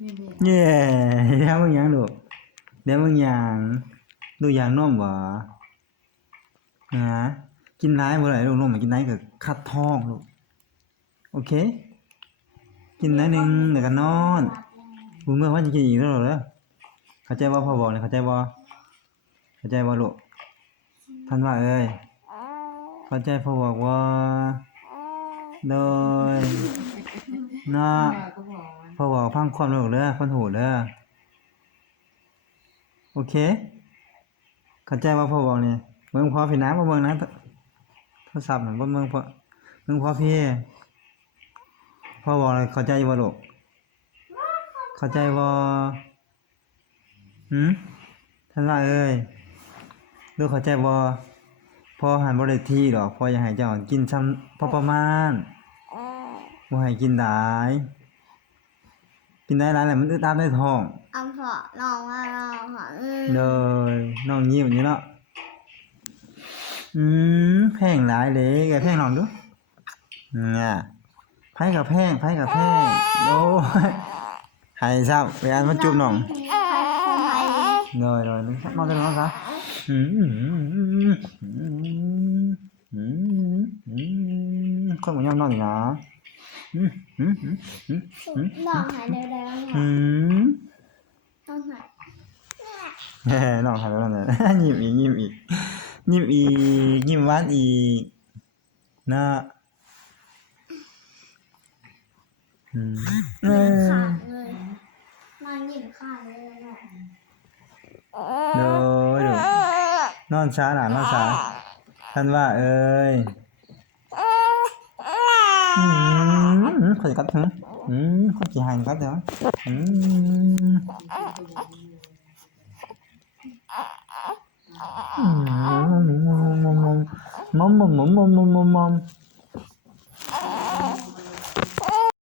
นี่นี่เย่เดี๋ยวมึงยังลูกเดี๋ยวมึงยังลูกอยากนมบ่ฮะกินร้ายบ่ได้ลูกนมมกินร้ายก็คัดท้องลูกโอเค กินน้อยหนึ่งเดี๋ยวก็นอนมึงเมื่อว่าจะกินอีกแล้วเหรอเด้อเข้าใจบ่พ่อบอกเลยเข้าใจบ่เข้าใจบ่ลูกท่านว่าเอ้ยเข้าใจพ่อบอกว่าโดยนะก็บอกว่า พอบอกพังความรู้เด้อคนหูเด้อโอเคเข้าใจว่าพ่อบอกนี่เมืองพอพี่น้ำมาเมืองนะโทรศัพท์หน่อยบ่เมืองพอเมืองพอพี่พ่อบอกเลยเข้าใจบ่ลูกเข้าใจบ่หืมท่านว่าเอ้ยลูกเข้าใจบ่พอหันบ่ได้ที่ดอกพออยากให้เจ้ากินซ้ำพอประมาณบ่ให้กินหลาย กินได้หลายแหละมันอึดอัดในท้องเอาพอลองว่าลองพออืมเลยน้องยิ้มอยู่เนาะอืมแพงหลายเลยแกแพงลองดูเนี่ยไผกับแพงไผกับแพงโอ้ยให้ซับไปอันมาจุบน้องไปไปเลยเลยนึกนอนจะนอนซะอืมอืมอืมอืมอืมอืมคนบ่ยอมนอนนี่นะอืมอืมอืม ลองหายเร็วๆหน่อือยมต้องหายน้องหายไปแล้วนี่ยยิ้มอีกยิ้มอีกยิ้มอีกยิ้มหวานอีกนะอืมเออขาดเลยนอนยิบขาดเลยแหละโดยโดยนอนช้าหน่ะนอนช้าท่านว่าเอ้ยอืม คนกัดหืมอืมคนจีหันกัดเหรออืมมมมมมมมมมมมม